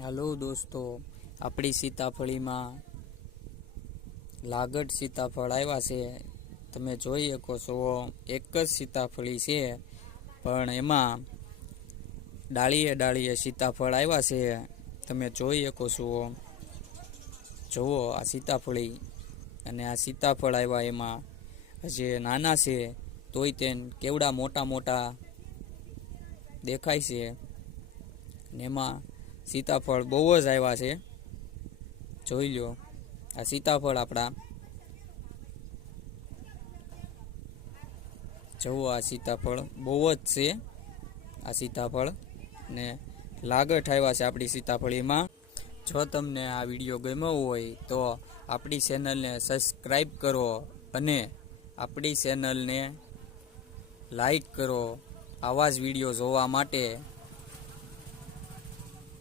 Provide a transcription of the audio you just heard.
હાલો દોસ્તો, આપણી સીતાફળીમાં લાગટ સીતાફળ આવ્યા છે. તમે જોઈ શકો છો, એક જ સીતાફળી છે, પણ એમાં ડાળીએ ડાળીએ સીતાફળ આવ્યા છે. તમે જોઈ શકો છો, જુઓ આ સીતાફળી. અને આ સીતાફળ આવ્યા એમાં જે નાના છે તોય તે કેવડા મોટા મોટા દેખાય છે. ને એમાં સીતાફળ બહુ જ આવ્યા છે. જોઈ લો, આ સીતાફળ આપણા. જુઓ આ સીતાફળ બહુ જ છે. આ સીતાફળ ને લાગટ આવ્યા છે આપણી સીતાફળીમાં. જો તમને આ વિડીયો ગમ્યો હોય તો આપણી ચેનલને સબસ્ક્રાઈબ કરો અને આપણી ચેનલને લાઈક કરો. આવા જ વિડીયો જોવા માટે